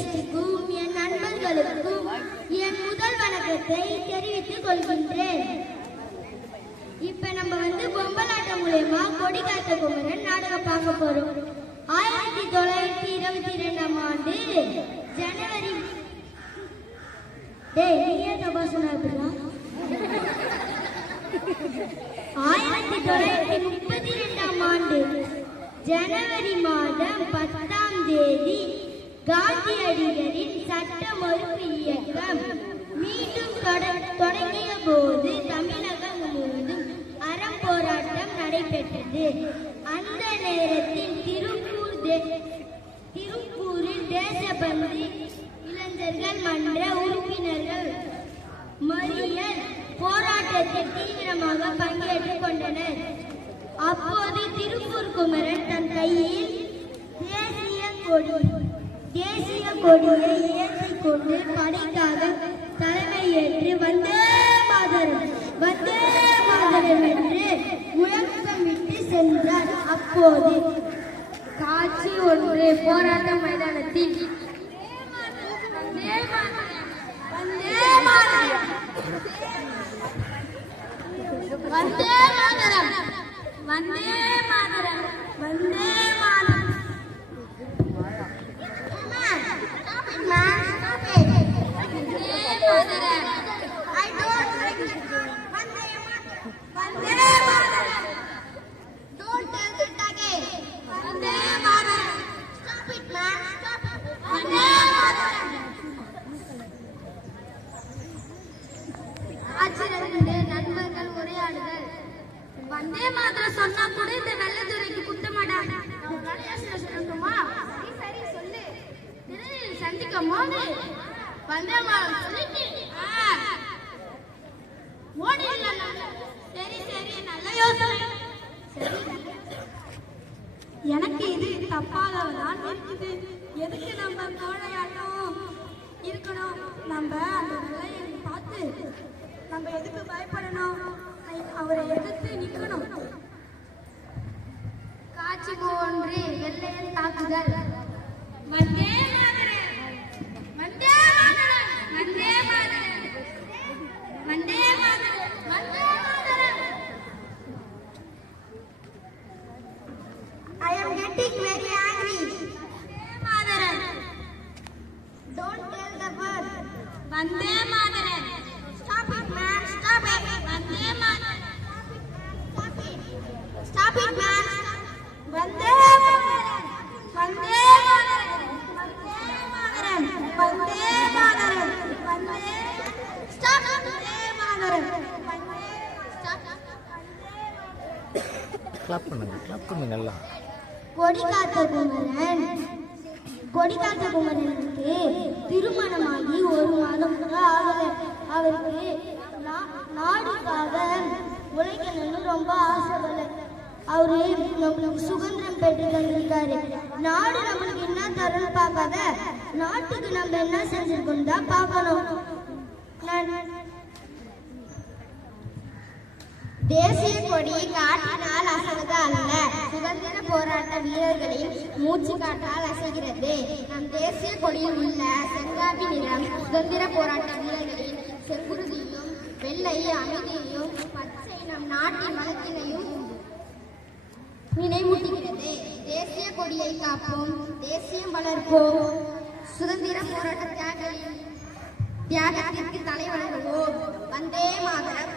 தேசத்துக்கும் என் நண்பர்களுக்கும் என் முதல் வணக்கத்தை தெரிவித்துக் கொள்கின்றேன். இப்ப நம்ம பொம்மலாட்டம் மூலமா கொடிகாத்த குமரன் நாடகம் பார்க்க போறோம். 1922ஆம் ஆண்டு ஜனவரி 1932ஆம் ஆண்டு ஜனவரி மாதம் 10ஆம் தேதி காந்தியடிகளின் சட்ட மறுப்பு இயக்கம் மீண்டும் தொடங்கிய போது தமிழகம் முழுவதும் அறம் போராட்டம் நடைபெற்றது. அந்த நேரத்தில் திருப்பூரில் தேசபந்து இளைஞர்கள் மன்ற உறுப்பினர்கள் மறியல் போராட்டத்தில் தீவிரமாக பங்கேற்றுக் கொண்டனர். அப்போது திருப்பூர் குமரன் தன் கையில் தேசிய கொடியை ஏற்றிக் கொண்டு படைக்காக தலைமையேற்று வந்தே மாதரம் என்று முழக்கமிட்டு சென்றார். அப்போது காட்சி ஒன்று போராட்ட மைதானத்தில் நண்பர்கள் உரையாடுதல். வந்தே மாதரம் சொன்னா கூட இந்த வெள்ளத்துறைக்கு குட்டமாட்டாங்க. சரி சொல்லு. சந்திக்கும் போது வந்தே மாதரம் சொல்லிட்டு சரி நல்ல யோசனை. எனக்கு இது தப்பாதவதான் இருக்குது. எதுக்கு நம்ம கோழையாட்டம் இருக்கணும்? நம்ம அந்த நிலையை பார்த்து நம்ம எதுக்கு பயப்படணும்? அவரை எதிர்த்து நிற்கணும். காட்சி ஒன்று வெள்ளையன் தாக்குதல். Vande Mataram, Vande Mataram, Vande Mataram, Vande Mataram, Vande Mataram. I am getting very angry. Vande Mataram. Don't tell the word. Vande Mataram. Stop it, man. Stop it. Vande Mataram. Stop it, man. Vande Mataram. Vande Mataram. Vande Mataram. Vande Mataram. Vande. Stop it. Vande Mataram. Vande. Stop. Clap பண்ணுங்க நல்லா. கொடிகாத்த குமரனுக்கு திருமணமாகி 1 மாதம் கூட ஆகல. அவருக்கு நாடுக்காக உழைக்கணும்னு ரொம்ப ஆசைப்படல. அவரு நம்மளுக்கு சுதந்திரம் பெற்று தந்திருக்காரு. நாடு நம்மளுக்கு என்ன தரணும் பார்க்காத, நாட்டுக்கு நம்ம என்ன செஞ்சிருக்கோம் தான் பார்க்கணும். தேசிய கொடி காற்றினால் அசைவது அல்ல, சுதந்திர போராட்ட வீரர்களின் மூச்சு காற்றால் அசைகிறது. நம் தேசிய கொடியில் உள்ள செங்காபி நிறம் சுதந்திர போராட்ட வீரர்களின் செங்குருதியும் வெள்ளை அமைதியையும் பச்சை நம் நாட்டின் வளத்தினையும் நினைவூட்டுகிறது. தேசிய கொடியை காப்போம், தேசியம் வளர்ப்போம், சுதந்திர போராட்ட தியாகத்திற்கு தலை வணங்குவோம். வந்தே மாதரம்.